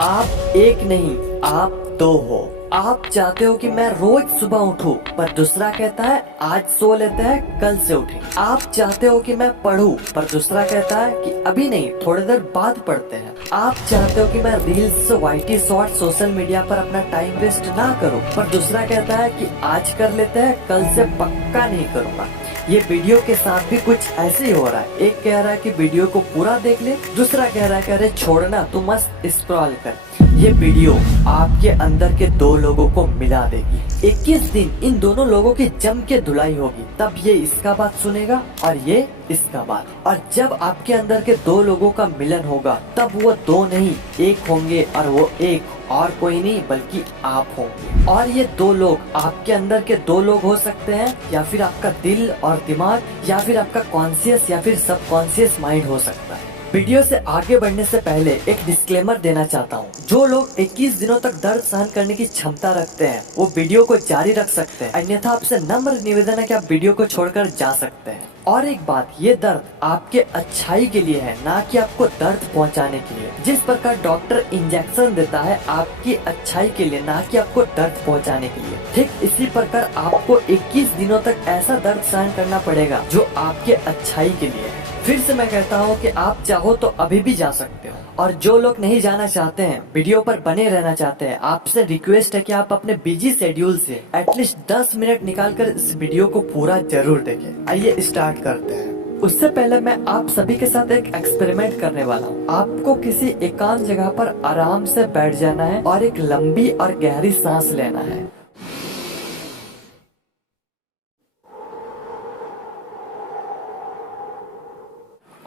आप एक नहीं, आप दो हो। आप चाहते हो कि मैं रोज सुबह उठूं, पर दूसरा कहता है आज सो लेते हैं कल से उठेंगे। आप चाहते हो कि मैं पढूं, पर दूसरा कहता है कि अभी नहीं थोड़ी देर बाद पढ़ते हैं। आप चाहते हो कि मैं reels, YT short, social media पर अपना टाइम वेस्ट ना करूं, पर दूसरा कहता है कि आज कर लेते हैं कल से पक्का नहीं करूंगा। ये वीडियो के साथ भी कुछ ऐसे ही हो रहा है। एक कह रहा है कि वीडियो को पूरा देख ले, दूसरा कह रहा है कि अरे छोड़ना तू मस्त स्क्रॉल कर। ये वीडियो आपके अंदर के दो लोगों को मिला देगी। 21 दिन इन दोनों लोगों की जम के धुलाई होगी, तब ये इसका बात सुनेगा और ये इसका बात। और जब आपके अंदर के दो लोगों का मिलन होगा, तब वो दो नहीं एक होंगे, और वो एक और कोई नहीं बल्कि आप होंगे। और ये दो लोग आपके अंदर के दो लोग हो सकते हैं, या फिर आपका दिल और दिमाग, या फिर आपका कॉन्शियस या फिर सबकॉन्शियस माइंड हो सकता है। वीडियो से आगे बढ़ने से पहले एक डिस्क्लेमर देना चाहता हूँ। जो लोग 21 दिनों तक दर्द सहन करने की क्षमता रखते हैं, वो वीडियो को जारी रख सकते हैं, अन्यथा आपसे नम्र निवेदन है कि आप वीडियो को छोड़कर जा सकते हैं। और एक बात, ये दर्द आपके अच्छाई के लिए है, ना कि आपको दर्द पहुंचाने के लिए। जिस प्रकार डॉक्टर इंजेक्शन देता है आपकी अच्छाई के लिए, ना कि आपको दर्द पहुंचाने के लिए, ठीक इसी प्रकार आपको 21 दिनों तक ऐसा दर्द सहन करना पड़ेगा जो आपके अच्छाई के लिए है। फिर से मैं कहता हूँ कि आप चाहो तो अभी भी जा सकते हो। और जो लोग नहीं जाना चाहते हैं, वीडियो पर बने रहना चाहते हैं, आपसे रिक्वेस्ट है कि आप अपने बिजी शेड्यूल से एटलीस्ट 10 मिनट निकालकर इस वीडियो को पूरा जरूर देखें। आइए स्टार्ट करते हैं। उससे पहले मैं आप सभी के साथ एक एक्सपेरिमेंट करने वाला हूँ। आपको किसी एकांत जगह पर आराम से बैठ जाना है और एक लंबी और गहरी सांस लेना है।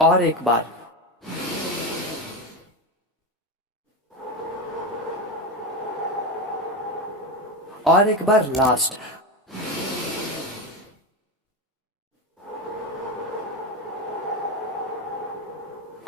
और एक बार। और एक बार लास्ट।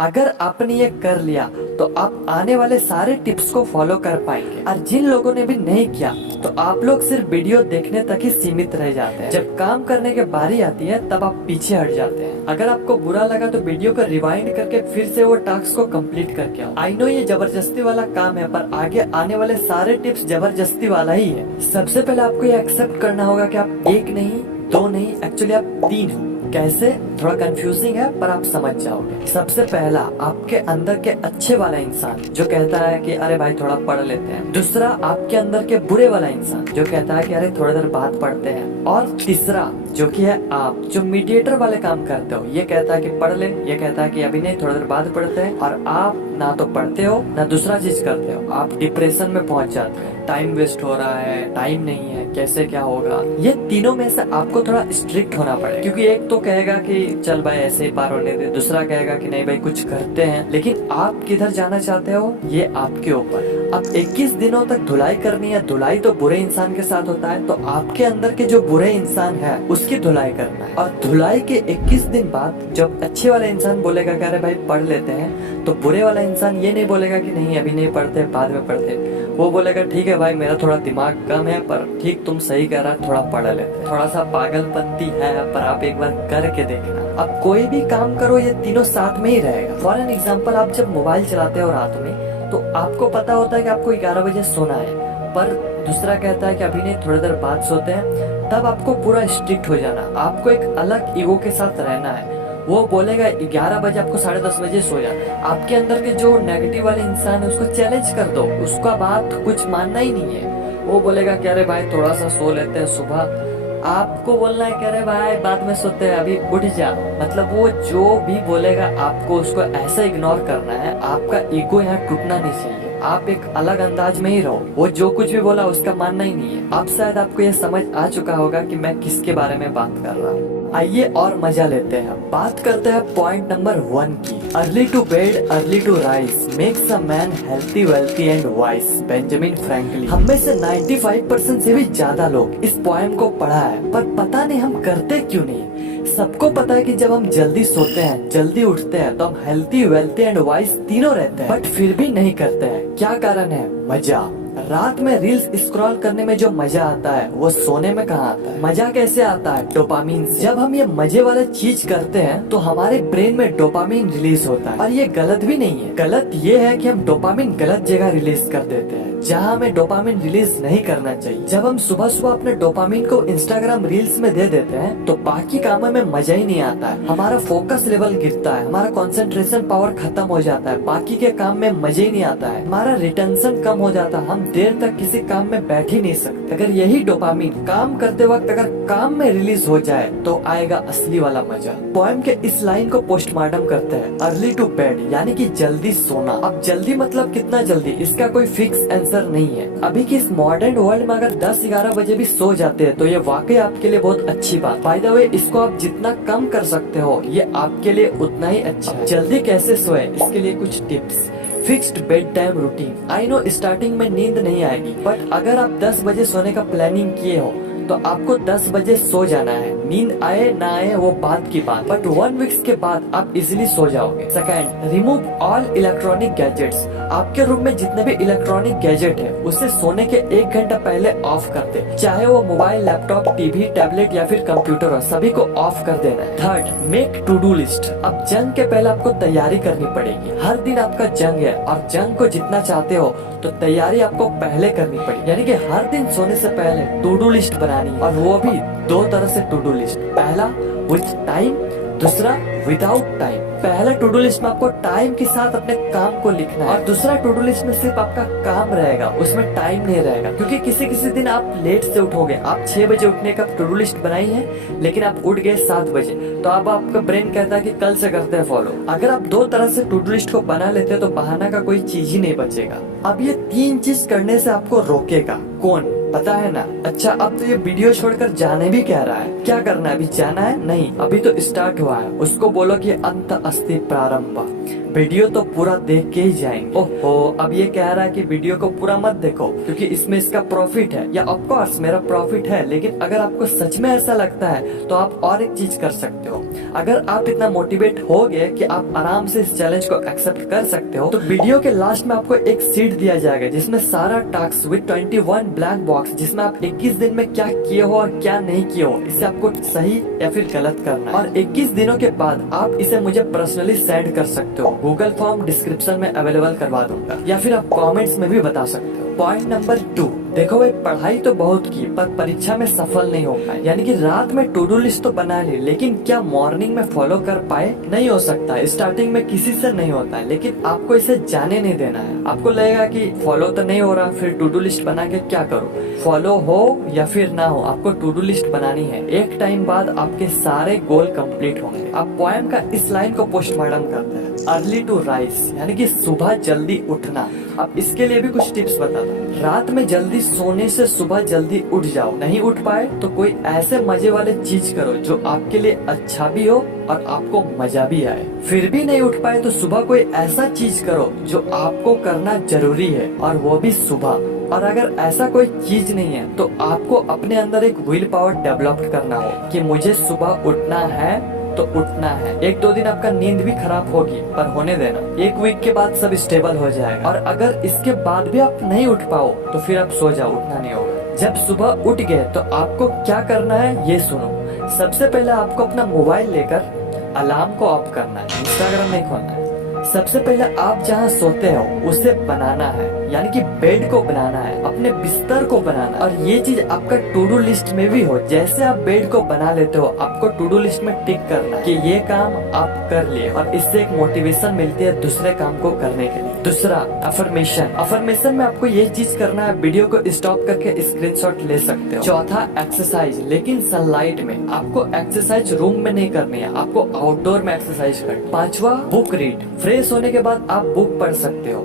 अगर आपने ये कर लिया तो आप आने वाले सारे टिप्स को फॉलो कर पाएंगे। और जिन लोगों ने भी नहीं किया तो आप लोग सिर्फ वीडियो देखने तक ही सीमित रह जाते हैं। जब काम करने की बारी आती है तब आप पीछे हट जाते हैं। अगर आपको बुरा लगा तो वीडियो को रिवाइंड करके फिर से वो टास्क को कंप्लीट करके आओ। आई नो ये जबरदस्ती वाला काम है, पर आगे आने वाले सारे टिप्स जबरदस्ती वाला ही है। सबसे पहले आपको ये एक्सेप्ट करना होगा कि आप एक नहीं, दो नहीं, एक्चुअली आप तीन हो। कैसे? थोड़ा कंफ्यूजिंग है पर आप समझ जाओगे। सबसे पहला, आपके अंदर के अच्छे वाला इंसान जो कहता है कि अरे भाई थोड़ा पढ़ लेते हैं। दूसरा, आपके अंदर के बुरे वाला इंसान जो कहता है कि अरे थोड़ी देर बाद पढ़ते हैं। और तीसरा जो कि है आप, जो मीडिएटर वाले काम करते हो। ये कहता है कि पढ़ ले, ये कहता है कि अभी नहीं थोड़ी देर बाद पढ़ते हैं। और आप ना तो पढ़ते हो ना दूसरा चीज करते हो, आप डिप्रेशन में पहुंच जाते हो। टाइम वेस्ट हो रहा है, टाइम नहीं है, कैसे क्या होगा। ये तीनों में से आपको थोड़ा स्ट्रिक्ट होना पड़ेगा, क्योंकि एक तो कहेगा कि चल भाई ऐसे ही पार होने दे, दूसरा कहेगा कि नहीं भाई कुछ करते हैं। लेकिन आप किधर जाना चाहते हो ये आपके ऊपर। अब 21 दिनों तक धुलाई करनी है। धुलाई तो बुरे इंसान के साथ होता है, तो आपके अंदर के जो बुरे इंसान है उसकी धुलाई करना है। और धुलाई के 21 दिन बाद जब अच्छे वाला इंसान बोलेगा कि अरे भाई पढ़ लेते हैं, तो बुरे वाला इंसान ये नहीं बोलेगा कि नहीं अभी नहीं पढ़ते, बाद में पढ़ते। वो बोलेगा ठीक है भाई मेरा थोड़ा दिमाग कम है, पर ठीक तुम सही कह रहा, थोड़ा पढ़ लेते हैं। थोड़ा सा पागलपंती है, पर आप एक बार करके देखना। अब कोई भी काम करो ये तीनों साथ में ही रहेगा। फॉर एन एग्जाम्पल, आप जब मोबाइल चलाते हो रात में, तो आपको पता होता है कि आपको 11 बजे सोना है, पर दूसरा कहता है कि अभी नहीं थोड़ी देर बाद सोते हैं। तब आपको पूरा स्ट्रिक्ट हो जाना। आपको एक अलग ईगो के साथ रहना है। वो बोलेगा 11 बजे, आपको 10:30 बजे सो जाना। आपके अंदर के जो नेगेटिव वाले इंसान है उसको चैलेंज कर दो, उसका बात कुछ मानना ही नहीं है। वो बोलेगा कि अरे भाई थोड़ा सा सो लेते हैं सुबह। आपको बोलना है कि अरे भाई बाद में सोते हैं, अभी उठ जा। मतलब वो जो भी बोलेगा आपको उसको ऐसा इग्नोर करना है। आपका ईगो यहाँ टूटना नहीं चाहिए। आप एक अलग अंदाज में ही रहो। वो जो कुछ भी बोला उसका मानना ही नहीं है। अब शायद आपको ये समझ आ चुका होगा कि मैं किसके बारे में बात कर रहा हूँ। आइए और मजा लेते हैं। बात करते हैं पॉइंट नंबर 1 की। Early to bed, early to rise makes a man healthy, wealthy and wise. Benjamin Franklin. हम में से 95% से भी ज्यादा लोग इस पोएम को पढ़ा है, पर पता नहीं हम करते क्यों नहीं। सबको पता है कि जब हम जल्दी सोते हैं, जल्दी उठते हैं, तो हम हेल्थी, वेल्थी एंड वाइज तीनों रहते हैं, बट फिर भी नहीं करते हैं। क्या कारण है? मजा, रात में रील्स स्क्रॉल करने में जो मजा आता है वो सोने में कहाँ आता है? मजा कैसे आता है? डोपामीन से। जब हम ये मजे वाले चीज करते हैं तो हमारे ब्रेन में डोपामीन रिलीज होता है, और ये गलत भी नहीं है। गलत ये है कि हम डोपामीन गलत जगह रिलीज कर देते हैं, जहाँ हमें डोपामीन रिलीज नहीं करना चाहिए। जब हम सुबह सुबह अपने डोपामीन को इंस्टाग्राम रील्स में दे देते हैं तो बाकी कामों में मजा ही नहीं आता है, हमारा फोकस लेवल गिरता है, हमारा कंसंट्रेशन पावर खत्म हो जाता है, बाकी के काम में मजा ही नहीं आता है, हमारा रिटेंशन कम हो जाता है, हम देर तक किसी काम में बैठ ही नहीं सकते। अगर यही डोपामीन काम करते वक्त अगर काम में रिलीज हो जाए तो आएगा असली वाला मजा। पोएम के इस लाइन को पोस्टमार्टम करते हैं, अर्ली टू बेड, यानी कि जल्दी सोना। अब जल्दी मतलब कितना जल्दी, इसका कोई फिक्स आंसर नहीं है। अभी की इस मॉडर्न वर्ल्ड में अगर 10-11 बजे भी सो जाते हैं तो ये वाकई आपके लिए बहुत अच्छी बात। बाय द वे, इसको आप जितना कम कर सकते हो ये आपके लिए उतना ही अच्छा है। जल्दी कैसे सोए, इसके लिए कुछ tips. Fixed bed time routine. I know starting में नींद नहीं आएगी, बट अगर आप 10 बजे सोने का प्लानिंग किए हो तो आपको 10 बजे सो जाना है। नींद आए ना आए वो बात की बात, बट 1 वीक्स के बाद आप इजीली सो जाओगे। Second, remove all electronic gadgets. आपके रूम में जितने भी इलेक्ट्रॉनिक गैजेट है उसे सोने के 1 घंटा पहले ऑफ कर दे, चाहे वो मोबाइल, लैपटॉप, टीवी, टैबलेट या फिर कंप्यूटर हो, सभी को ऑफ कर देना है। Third, make to do list. अब जंग के पहले आपको तैयारी करनी पड़ेगी। हर दिन आपका जंग है और जंग को जितना चाहते हो तो तैयारी आपको पहले करनी पड़ेगी, यानी कि हर दिन सोने से पहले टू डू लिस्ट बनानी है, और वो भी 2 तरह से टू डू लिस्ट। पहला विथ टाइम, दूसरा विदाउट टाइम। पहला टू डू लिस्ट में आपको टाइम के साथ अपने काम को लिखना है, और दूसरा टू डू लिस्ट में सिर्फ आपका काम रहेगा, उसमें टाइम नहीं रहेगा। क्योंकि किसी किसी दिन आप लेट से उठोगे, आप 6 बजे उठने का टू डू लिस्ट बनाई है लेकिन आप उठ गए 7 बजे, तो अब आपका ब्रेन कहता है कि कल से करते हैं फॉलो। अगर आप 2 तरह से टू डू लिस्ट को बना लेते हैं तो बहाना का कोई चीज ही नहीं बचेगा। अब ये 3 चीज करने से आपको रोकेगा कौन, पता है ना? अच्छा, अब तो ये वीडियो छोड़कर जाने भी कह रहा है। क्या करना है? अभी जाना है? नहीं, अभी तो स्टार्ट हुआ है। उसको बोलो कि अंत अस्ति प्रारंभ। वीडियो तो पूरा देख के ही जाएंगे। ओहो, अब ये कह रहा है कि वीडियो को पूरा मत देखो क्योंकि इसमें इसका प्रॉफिट है। या ऑफ कोर्स मेरा प्रॉफिट है, लेकिन अगर आपको सच में ऐसा लगता है तो आप और एक चीज कर सकते हो। अगर आप इतना मोटिवेट हो गए कि आप आराम से इस चैलेंज को एक्सेप्ट कर सकते हो तो वीडियो के लास्ट में आपको एक सीट दिया जाएगा जिसमें सारा टास्क विद 21 ब्लैक बॉक्स, जिसमें आप 21 दिन में क्या किए हो और क्या नहीं किए हो, इसे आपको सही या फिर गलत करना है। और 21 दिनों के बाद आप इसे मुझे पर्सनली सेंड कर सकते हो। गूगल फॉर्म डिस्क्रिप्शन में अवेलेबल करवा दूंगा, या फिर आप कमेंट्स में भी बता सकते हो। पॉइंट नंबर 2, देखो भाई, पढ़ाई तो बहुत की पर परीक्षा में सफल नहीं हो पाए, यानी कि रात में टू डू लिस्ट तो बना ली लेकिन क्या मॉर्निंग में फॉलो कर पाए? नहीं हो सकता। स्टार्टिंग में किसी से नहीं होता है, लेकिन आपको इसे जाने नहीं देना है। आपको लगेगा कि फॉलो तो नहीं हो रहा, फिर टू डू लिस्ट बना के क्या करूँ? फॉलो हो या फिर ना हो, आपको टू डू लिस्ट बनानी है। एक टाइम बाद आपके सारे गोल कंप्लीट होंगे। आप पोएम का इस लाइन को पोस्टमार्टम करते हैं, अर्ली टू राइज, यानी कि सुबह जल्दी उठना। अब इसके लिए भी कुछ टिप्स बताता हूँ। रात में जल्दी सोने से सुबह जल्दी उठ जाओ। नहीं उठ पाए तो कोई ऐसे मजे वाले चीज करो जो आपके लिए अच्छा भी हो और आपको मजा भी आए। फिर भी नहीं उठ पाए तो सुबह कोई ऐसा चीज करो जो आपको करना जरूरी है, और वो भी सुबह। और अगर ऐसा कोई चीज नहीं है तो आपको अपने अंदर एक विल पावर डेवलप करना हो कि मुझे सुबह उठना है तो उठना है। 1-2 दिन आपका नींद भी खराब होगी पर होने देना, 1 वीक के बाद सब स्टेबल हो जाएगा। और अगर इसके बाद भी आप नहीं उठ पाओ तो फिर आप सो जाओ, उठना नहीं होगा। जब सुबह उठ गए तो आपको क्या करना है ये सुनो। सबसे पहले आपको अपना मोबाइल लेकर अलार्म को ऑफ करना है, इंस्टाग्राम नहीं खोलना है। सबसे पहले आप जहाँ सोते हो उसे बनाना है, यानी कि बेड को बनाना है, अपने बिस्तर को बनाना है। और ये चीज आपका टू डू लिस्ट में भी हो। जैसे आप बेड को बना लेते हो आपको टू डू लिस्ट में टिक करना है कि ये काम आप कर लिए, और इससे एक मोटिवेशन मिलती है दूसरे काम को करने के लिए। दूसरा, अफर्मेशन। अफर्मेशन में आपको ये चीज करना है, वीडियो को स्टॉप करके स्क्रीनशॉट ले सकते हो। चौथा, एक्सरसाइज, लेकिन सनलाइट में। आपको एक्सरसाइज रूम में नहीं करनी है, आपको आउटडोर में एक्सरसाइज करनी। 5वां, बुक रीड। फ्रेश होने के बाद आप बुक पढ़ सकते हो।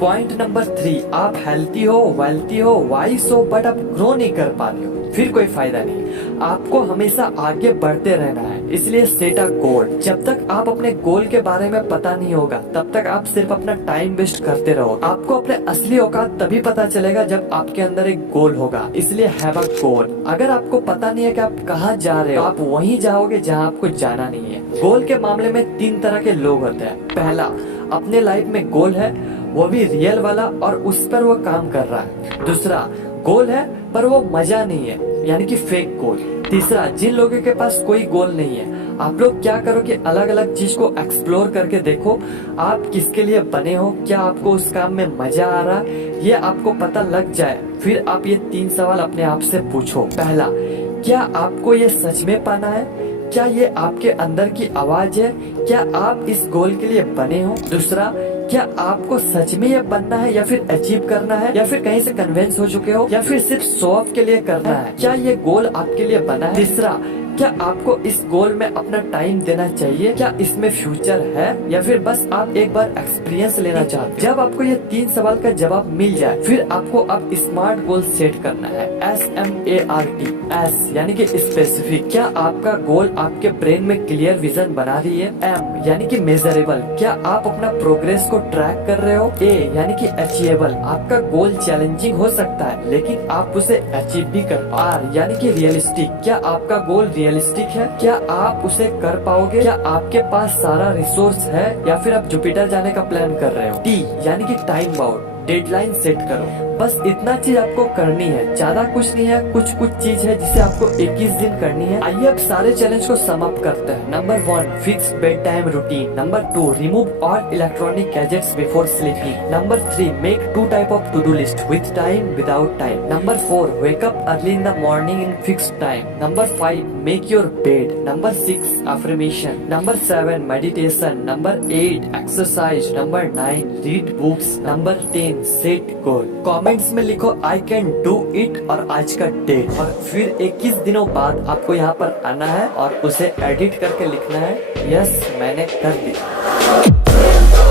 पॉइंट नंबर 3, आप हेल्थी हो, वेल्थी हो, वाइस हो, बट आप ग्रो नहीं कर पाते हो, फिर कोई फायदा नहीं। आपको हमेशा आगे बढ़ते रहना है, इसलिए सेट अ गोल। जब तक आप अपने गोल के बारे में पता नहीं होगा तब तक आप सिर्फ अपना टाइम वेस्ट करते रहोगे। आपको अपने असली औकात तभी पता चलेगा जब आपके अंदर एक गोल होगा, इसलिए हैव अ गोल। अगर आपको पता नहीं है कि आप कहाँ जा रहे हो, आप वहीं जाओगे जहाँ आपको जाना नहीं है। गोल के मामले में 3 तरह के लोग होते हैं। पहला, अपने लाइफ में गोल है, वो भी रियल वाला, और उस पर वो काम कर रहा है। दूसरा, गोल है पर वो मजा नहीं है, यानी कि फेक गोल। तीसरा, जिन लोगों के पास कोई गोल नहीं है, आप लोग क्या करो कि अलग अलग चीज को एक्सप्लोर करके देखो आप किसके लिए बने हो, क्या आपको उस काम में मजा आ रहा है, ये आपको पता लग जाए। फिर आप ये 3 सवाल अपने आप से पूछो। पहला, क्या आपको ये सच में पाना है? क्या ये आपके अंदर की आवाज है? क्या आप इस गोल के लिए बने हो? दूसरा, क्या आपको सच में ये बनना है या फिर अचीव करना है, या फिर कहीं से कन्विंस हो चुके हो, या फिर सिर्फ शो ऑफ के लिए करना है? क्या ये गोल आपके लिए बना है? तीसरा, क्या आपको इस गोल में अपना टाइम देना चाहिए? क्या इसमें फ्यूचर है, या फिर बस आप एक बार एक्सपीरियंस लेना चाहते हैं? जब आपको ये 3 सवाल का जवाब मिल जाए, फिर आपको अब स्मार्ट गोल सेट करना है। SMART, S यानी कि स्पेसिफिक, क्या आपका गोल आपके ब्रेन में क्लियर विजन बना रही है? M यानी कि मेजरेबल, क्या आप अपना प्रोग्रेस को ट्रैक कर रहे हो? A यानी कि अचीवेबल, आपका गोल चैलेंजिंग हो सकता है लेकिन आप उसे अचीव भी कर पाओ। R यानी कि रियलिस्टिक, क्या आपका गोल रियलिस्टिक है? क्या आप उसे कर पाओगे? क्या आपके पास सारा रिसोर्स है, या फिर आप जुपिटर जाने का प्लान कर रहे हो? T यानी कि टाइम बाउंड, डेडलाइन सेट करो। बस इतना चीज आपको करनी है, ज्यादा कुछ नहीं है। कुछ चीज है जिसे आपको 21 दिन करनी है। आइए अब सारे चैलेंज को सम अप करते हैं। Number 1, fix bed time routine. Number 2, remove all electronic gadgets before sleeping. Number 3, make 2 type of to do list, with time, without time. Number 4, wake up early in the morning in fixed time. Number 5, make your bed. Number 6, affirmation. Number 7, meditation. Number 8, exercise. Number 9, read books. Number 10, set goal. Comments में लिखो I can do it और आज का date, और फिर 21 दिनों बाद आपको यहाँ पर आना है और उसे एडिट करके लिखना है यस मैंने कर दिया।